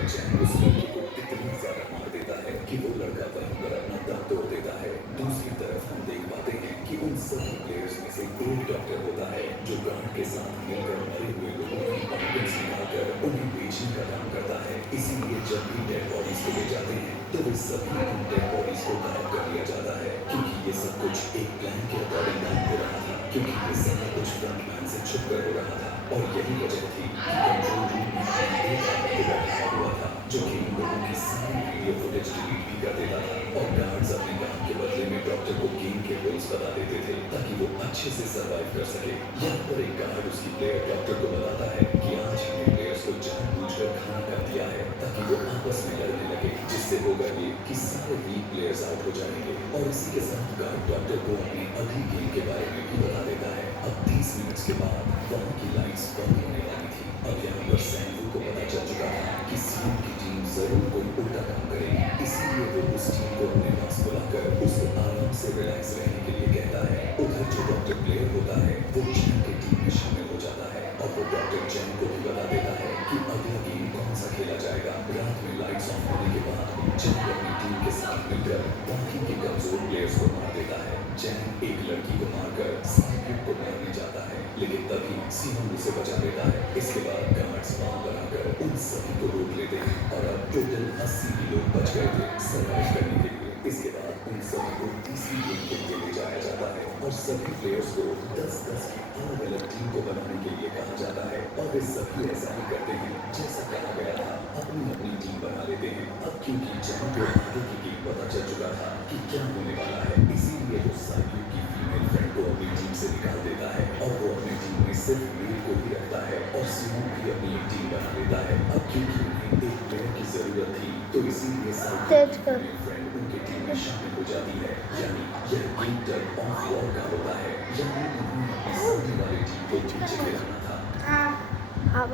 पर चैन उस लड़के को इतना ज्यादा मार देता है कि वो लड़का वहीं पर अपना दम तोड़ देता है। दूसरी तरफ हम देख पाते हैं कि उन सभी प्लेयर्स में से एक डॉक्टर होता है जो गार्ड के साथ मिलकर मरे हुए लोगों की ऑर्गन्स निकालकर उन्हें बेचने का काम करता है। इसीलिए जब भी डेड बॉडीज को ले जाते हैं तो वे सभी उन डेड बॉडीज को गायब कर दिया जाता है, क्योंकि ये सब कुछ एक प्लान के अकॉर्डिंग नहीं हो रहा था, क्योंकि ये सारा कुछ फ्रंटमैन से छुपकर हो रहा था। और यही वजह थी कि कंट्रोल रूम में एक आदमी को बैठाया हुआ था जो कि इन लोगों की सारी वीडियो फुटेज डिलीट भी कर देता था, और गार्ड्स अपने काम के बदले में डॉक्टर को गेम के रूल्स बता देते थे ताकि वो अच्छे से सर्वाइव कर सके। यहाँ पर एक गार्ड उसकी प्लेयर डॉक्टर को बताता है कि आज हमने प्लेयर्स को जानबूझकर खाना कर दिया है ताकि वो आपस में लड़ने लगे, जिससे होगा ये कि सारे वीक प्लेयर्स आउट हो जाएंगे। और इसी के साथ गार्ड डॉक्टर को अपनी अगली गेम के बारे में भी बता देता है। अब 30 मिनट्स के बाद वहाँ की लाइट्स बंद होने वाली थी। अब यहाँ पर सैंडू को पता चल चुका था कि सीएम की टीम जरूर कोई उल्टा काम करेगी, इसीलिए वो उस टीम को अपने पास बुलाकर उसको आराम से रिलैक्स रहने के लिए कहता है। उधर जो डॉक्टर प्लेयर होता है वो चैन की टीम में शामिल हो जाता है, और वो डॉक्टर चैन को भी बता देता है कि अगला गेम कौन सा खेला जाएगा। रात में लाइट्स ऑफ होने के बाद चैन अपनी टीम के साथ मिलकर बाकी के कमजोर प्लेयर्स को मार देता है। चैन एक लड़की को मारकर साइकिल को मारने जाता है, लेकिन तभी सीमन उसे बचा लेता है। इसके बाद गार्ड्स वहां पर आकर उन सभी को रोक लेते हैं, और अब टोटल 80 ही लोग बच गए थे सर्वाइव करने के लिए। इसके बाद उन सभी को तीसरी गेम के लिए ले जाया जाता है, और सभी प्लेयर्स को 10-10 की अलग अलग टीम को बनाने के लिए कहा जाता है, और वे सभी ऐसा ही करते हैं जैसा कहा गया था, अपनी अपनी टीम बना लेते हैं। अब क्योंकि चैन को आगे की गेम पता चल चुका था कि क्या होने वाला है, इसीलिए वो साइकिल की फीमेल फ्रेंड को अपनी टीम से निकाल देता है, और वो अपनी टीम में सिर्फ मेल को ही रखता है, और सीमन भी अपनी एक टीम बना लेता है। अब क्योंकि उन्हें एक प्लेयर की जरूरत थी तो इसीलिए साइकिल की फीमेल फ्रेंड उनकी टीम में शामिल हो जाती है। यानी यह गेम टर्न ऑफ वॉर का होता है, यानी उन्हें अपनी सामने वाली टीम को पीछे गिराना था।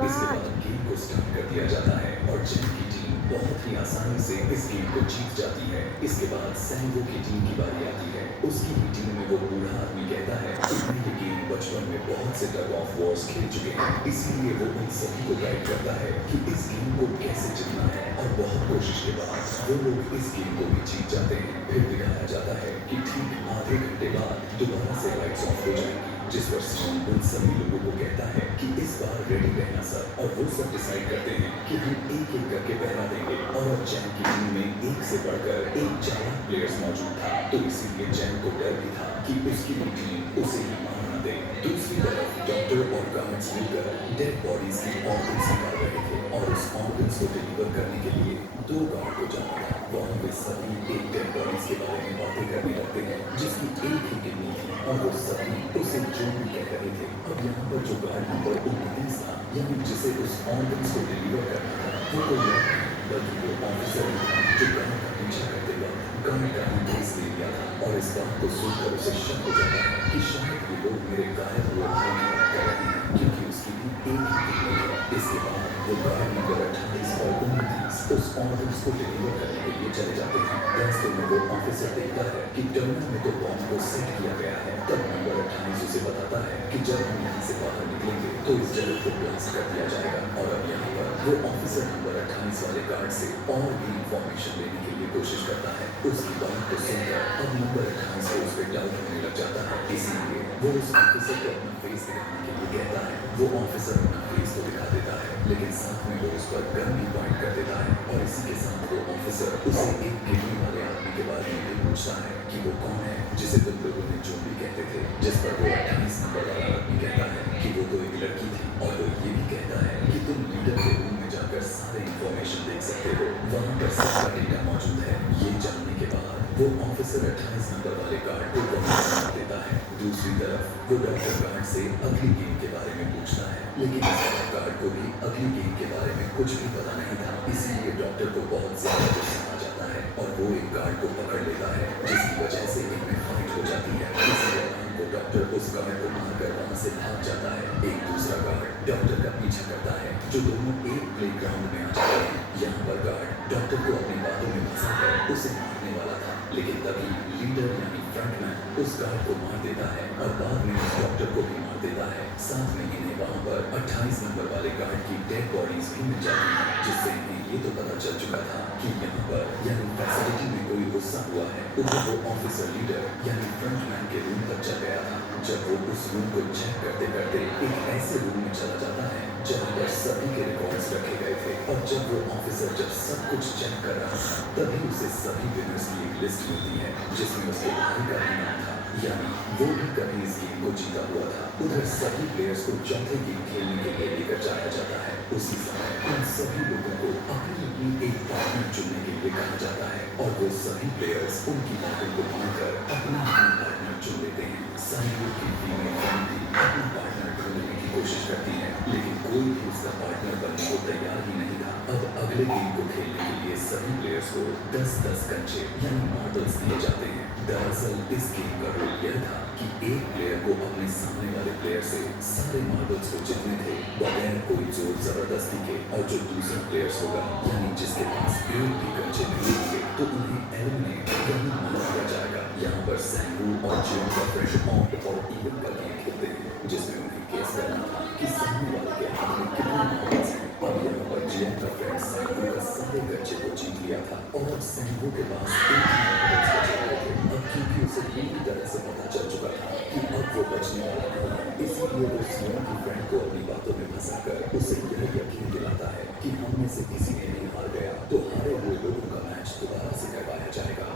इसके बाद गेम को स्टार्ट कर दिया जाता है, और चैन की टीम बहुत ही आसानी से इस गेम को जीत जाती है। इसके बाद सैंगो की टीम की बारी आती है। उसकी ही टीम में वो बूढ़ा आदमी कहता है कि मैं ये गेम बचपन में बहुत से टग ऑफ वॉर्स खेल चुके हैं, इसीलिए वो उन सभी को गाइड करता है कि इस गेम को कैसे जीतना है, और बहुत कोशिश के बाद वो लोग इस गेम को भी जीत जाते हैं। फिर दिखाया जाता है कि ठीक आधे घंटे बाद दोबारा से लाइट्स ऑफ हो जाएंगी, जिस पर सीएम उन सभी लोगों को कहता है कि इस बार रेडी रहना सर, और वो सब डिसाइड करते हैं कि हम एक एक करके पहरा देंगे। और अब चैन की टीम में एक से बढ़कर एक चालाक प्लेयर्स मौजूद था, तो इसीलिए चैन को डर भी था कि उसकी भी टीम उसे ही मार ना दे। दूसरी तरफ डॉक्टर और गार्ड्स मिलकर डेड बॉडीज की ऑर्गन्स निकाल रहे थे, और उस ऑर्गन्स को डिलीवर करने के लिए 2 गार्ड को जाना था। वहाँ वे सभी एक डेड बॉडीज के बारे में बातें करने लगते हैं जिसकी एक ही किडनी थी, और वो सभी उसे जो भी कह रहे थे। अब यहाँ पर जो गार्ड नंबर 19 था, यानी जिसे उस ऑर्गन्स को डिलीवर करना था, वो कोई और नहीं बल्कि वो ऑफिसर ही था जो गार्ड का पीछा करते वक्त गार्ड का ही केस ले लिया था। और इस बात को सुनकर उसे शक हो जाता है कि शायद ये लोग मेरे गायब हुए भाई की बात कर रहे हैं, क्योंकि उसकी भी एक ही किडनी है। इसके बाद वो गार्ड नंबर 28 और 29 उस ऑर्गन्स को डिलीवर करने के लिए चले जाते हैं। रास्ते में वो ऑफिसर देखता है कि टर्मिनल में तो बॉम्ब को सेट किया गया है। तब नंबर 28 उसे बताता है कि जब हम यहाँ से बाहर निकलेंगे तो इस जगह को ब्लास्ट कर दिया जाएगा। और अब यहाँ पर वो ऑफिसर नंबर 28 वाले गार्ड से और भी इंफॉर्मेशन लेने के लिए कोशिश करता है। उसकी बात को सुनकर अब नंबर 28 को उस पर डाउट होने लग जाता है, इसीलिए वो उस ऑफिसर को अपना फेस दिखाने के लिए कहता है। वो ऑफिसर अपना फेस को दिखा देता है, लेकिन साथ में वो उस पर गन भी पॉइंट कर देता है, और इसी के साथ वो ऑफिसर उसे एक किडनी वाले आदमी के बारे में भी पूछता है कि वो कौन है जिसे तुम लोगों ने जो भी कहते थे। जिस पर वो 28 नंबर वाला आदमी कहता है कि वो तो एक लड़की थी, और वो ये भी कहता है कि तुम लीडर के रूम में जाकर सारे इंफॉर्मेशन देख सकते हो, वहाँ पर सबका डेटा मौजूद है। ये जानने के बाद वो ऑफिसर 28 नंबर वाले गार्ड को वहाँ मार देता है। दूसरी तरफ वो डॉक्टर गार्ड से अगली गेम के बारे में पूछता है, लेकिन इस गार्ड को भी अगली गेम के बारे में कुछ भी पता नहीं था, इसीलिए डॉक्टर को बहुत ज्यादा गुस्सा आ जाता है, और वो एक गार्ड को पकड़ लेता है, जिसकी वजह से इनमें फाइट हो जाती है। इसी दौरान वो डॉक्टर उस गार्ड को मारकर वहाँ से भाग जाता है। एक दूसरा गार्ड डॉक्टर का पीछा करता है, जो दोनों एक प्लेग्राउंड में आ जाते हैं। यहाँ पर गार्ड डॉक्टर को अपनी बातों में फंसाकर उसे मारने वाला था, लेकिन तभी लीडर यानी फ्रंटमैन उस गार्ड को मार देता है, और बाद में उस डॉक्टर को भी मार देता है। साथ में इन्हें वहाँ पर 28 नंबर वाले गार्ड की डेड बॉडीज भी मिल जाती हैं, जिससे इन्हें ये तो पता चल चुका था कि यहाँ पर यानी फैसिलिटी में कोई गुस्सा हुआ है। उधर वो ऑफिसर लीडर यानी फ्रंटमैन के रूम तक चल गया था। जब वो उस रूम को चेक करते करते एक ऐसे रूम में चला जाता है जहाँ पर सभी के रिकॉर्ड्स रखे गए थे। और जब वो ऑफिसर जब सब कुछ चेक कर रहा था तभी उसे सभी विनर्स की एक लिस्ट मिलती है जिसमें उसके भाई का भी नाम था, यानी वो भी कभी इस गेम को जीता हुआ था। उधर सभी प्लेयर्स को चौथे गेम खेलने के लिए लेकर जाया जाता है। उसी समय उन सभी लोगों को अपनी अपनी एक पार्टनर चुनने के लिए कहा जाता है और वो सभी प्लेयर्स उनकी बातों को मानकर अपना अपना पार्टनर चुन लेते हैं। साइड की फीमेल फ्रेंड भी अपना पार्टनर ढूंढने की कोशिश करती है लेकिन कोई भी उसका पार्टनर बनने को तैयार ही नहीं था। अब अगले गेम को खेलने के लिए सभी प्लेयर्स को 10-10 कंचे यानी मार्बल्स दिए जाते हैं। दरअसल इस गेम का रूल यह था कि एक प्लेयर को अपने सामने वाले प्लेयर से सारे मार्बल्स को जीतने थे बगैर कोई जोर जबरदस्ती के। और जो दूसरा प्लेयर्स होगा यानी जिसके पास एक भी कंचे नहीं होंगे तो उन्हें एलिमिनेट यानी मार दिया जाएगा। यहाँ पर सैंगू और जियोन का फ्रेंड ऑड और इवन का गेम खेलते हैं जिसमें उन्हें गेस करना था कि सामने वाले के हाथ में कितने मार्बल्स हैं। अब यहाँ पर जियोन का फ्रेंड सैंगू का सारे कंचे को जीत लिया था और अब सैंगू के पास एक ही मार्बल्स बचे हुए थे। अब क्योंकि उसे पूरी तरह से पता चल चुका था कि अब वो बचने वाला नहीं है, इसलिए वो जियोन की फ्रेंड को अपनी बातों में फंसाकर उसे यह यकीन दिलाता है कि हम में से किसी ने नहीं हार गया तो हारे हुए लोगों का मैच दोबारा से करवाया जाएगा।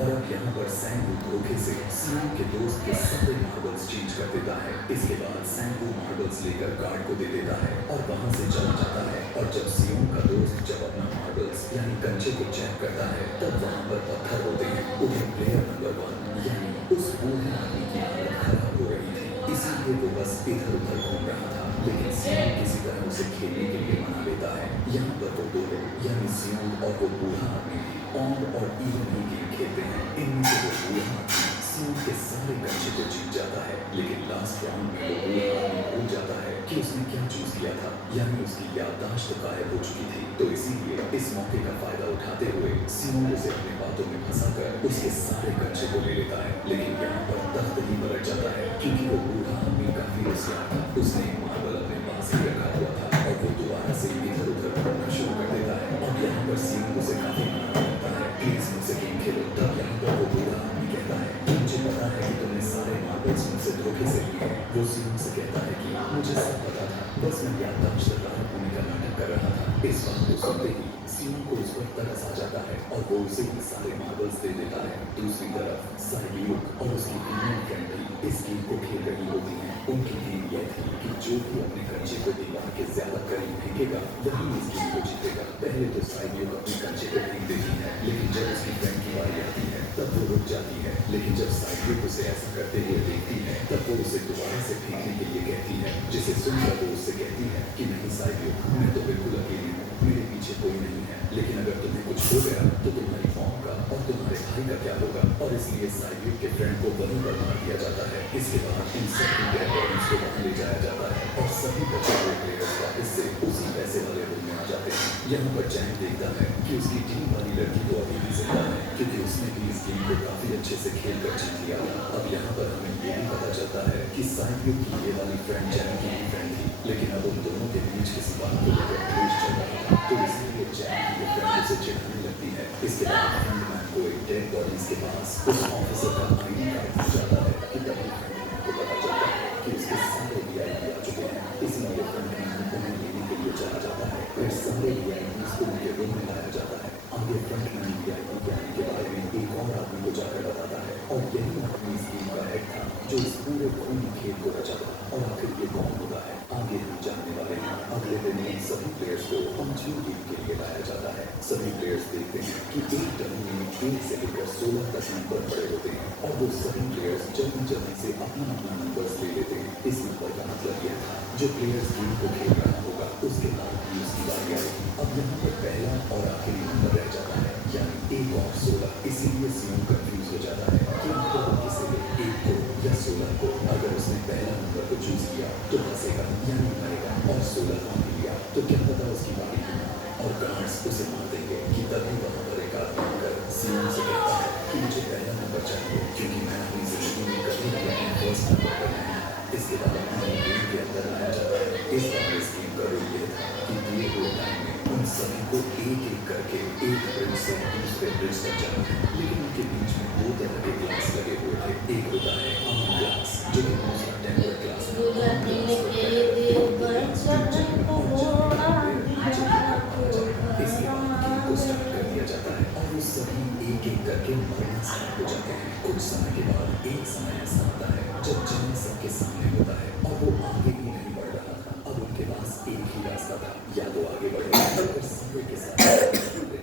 और अब यहाँ पर सैंगू धोखे से सियोन के दोस्त के सारे मार्बल्स चेंज कर देता है। इसके बाद सैंगू मार्बल्स लेकर गार्ड को दे देता है और वहां से चला जाता है। और जब सियोन का दोस्त जब अपना मार्बल्स यानी कंचे को चेक करता है तब वहां पर पत्थर होते हैं। उन्हें प्लेयर नंबर 1 यानी उस बूढ़े आदमी की हालत खराब हो रही थी, इसीलिए वो बस इधर उधर घूम रहा था। लेकिन सियोन किसी तरह उसे खेलने के लिए मना लेता है। यहाँ पर वो दो लोग यानी सियोन और वो बूढ़ा आदमी ऑड और इवन ही गेम खेलते हैं। इनमें से वो बूढ़ा आदमी सियोन के सारे कंचे को जीत जाता है लेकिन लास्ट राउंड में वो बूढ़ा आदमी भूल जाता है कि उसने क्या चूज किया था, यानी उसकी याददाश्त गायब हो चुकी थी। तो इसीलिए इस मौके का फायदा उठाते हुए सियोन उसे अपनी बातों में फंसाकर उसके सारे कंचे को ले लेता है। लेकिन यहाँ पर तख्त ही पलट जाता है क्योंकि वो बूढ़ा आदमी काफी होशियार था। उसने एक मार्बल अपने पास ही रखा हुआ था और वो दोबारा से इधर उधर घूमना शुरू कर देता है। अब यहाँ पर सियोन उसे काफी मना करता है, प्लीज मुझसे गेम खेलो। तब यहाँ पर वो बूढ़ा आदमी कहता है मुझे पता है कि तुमने सारे मार्बल्स मुझसे धोखे से लिए हैं। वो सियोन से कहता है कि मुझे सब पता था, बस मैं याददाश्त राहत होने का नाटक कर रहा था। इस बात को सुनते ही सियोन को उस पर तरस आ जाता है और वो उसे ही सारे मार्बल्स दे देता है। दूसरी तरफ साइलियुक और उसकी फीमेल फ्रेंड भी इस गेम को खेल रही होती है। उनकी गेम यह थी कि जो भी अपने कंचे को दीवार के ज्यादा करीब फेंकेगा वही इस गेम को जीतेगा। पहले तो साइलियुक अपने कंचे को फेंक देती है लेकिन जब उसकी फ्रेंड की बारी आती है तब वो रुक जाती है। लेकिन जब साइलियुक उसे ऐसा करते हुए देखती है तब वो उसे दोबारा से फेंकने के लिए कहती है, जिसे सुनकर वो उससे कहती है कि नहीं साइलियुक, मैं तो बिल्कुल अकेली हूँ, मेरे पीछे कोई नहीं है, लेकिन अगर तुम्हें कुछ हो गया तो तुम्हारी मॉम का और तुम्हारे भाई का क्या होगा। और इसलिए साइलियुक के फ्रेंड को वहीं पर मार दिया जाता है। इसके बाद इन सभी डेड बॉडीज को वहां ले जाया जाता है और सभी बचे हुए प्लेयर्स वापस से उसी पैसे वाले रूम में आ जाते हैं। यहाँ पर जैक देखता है कि उसकी टीम वाली लड़की तो अभी भी जिंदा है क्योंकि उसने भी इस गेम को काफी अच्छे से खेल कर जीत लिया था। अब यहाँ पर हमें ये भी पता चलता है कि साइलियुक की ये वाली फ्रेंड जैक की भी फ्रेंड थी, लेकिन अब उन दोनों के बीच किसी बात को लेकर क्लेश चल रहा था तो इसलिए जैक की वो फ्रेंड उसे चिढ़ाने लगती है। इसके बाद फ्रेंडमैन को एक डेड बॉडीज के पास उस ऑफिसर का आईडी कार्ड मिल जाता है कि तभी फ्रेंडमैन को पता चलता है कि उसके सारे वीआईपी आ चुके हैं। इसलिए फ्रेंडमैन उन्हें लेने के लिए चला जाता है। फिर सारे वीआईपीज को उनके रूम में लाया जाता है। आगे फ्रंटमैन वीआईपी के आने के बारे में एक और आदमी को जाकर बताता है और यही आदमी इस गेम का हेड था जो इस पूरे खूनी खेल को रचा था। और आखिर ये कौन होता है आगे हम जानने वाले हैं। अगले दिन इन सभी प्लेयर्स को पंचिंग गेम के लिए लाया जाता है। सभी प्लेयर्स देखते हैं कि एक डमी में 1 से लेकर 16 तक नंबर पड़े होते हैं और वो सभी प्लेयर्स जल्दी जल्दी से अपना अपना नंबर ले लेते हैं। इस नंबर का मतलब यह था जो प्लेयर्स गेम को खेल रहा होगा उसके बाद भी उसकी बारी आएगी। अब यहाँ पर पहला और आखिरी नंबर रह जाता है यानी 1 और 16। इसीलिए सियोन कंफ्यूज हो जाता है कि आखिर वो किसे 1 को या 16 को अगर उसने पहला नंबर को चूज किया तो हंसेगा यानी मरेगा, और 16 को नहीं लिया तो क्या पता उसकी बारी की ना, और गार्ड्स उसे मार देंगे कि तभी वहां पर एक आदमी आकर सीएम से कहता है कि मुझे पहला नंबर चाहिए क्योंकि मैं अपनी जिंदगी में कभी भी अपना फर्स्ट नंबर पर नहीं आया। इसके बाद उन्हें गेम के अंदर लाया जाता है। इस बार इस गेम का रूल ये था कि दिए हुए टाइम में उन सभी को एक एक करके एक ब्रिज से दूसरे ब्रिज तक जाना है, लेकिन उनके बीच में दो तरह के ग्लास लगे हुए थे। एक होता है आम ग्लास जो कि दूसरा टेम्पर ग्लास है। आम ग्लास पर पहला एक दो ग्लास डूब जाए और जब नीचे इसके बाद गेम को स्टार्ट कर दिया जाता है और वो सभी एक एक करके मरना स्टार्ट हो जाते हैं। कुछ समय के बाद एक समय ऐसा आता है जब चैन सबके सामने होता है और वो आगे भी नहीं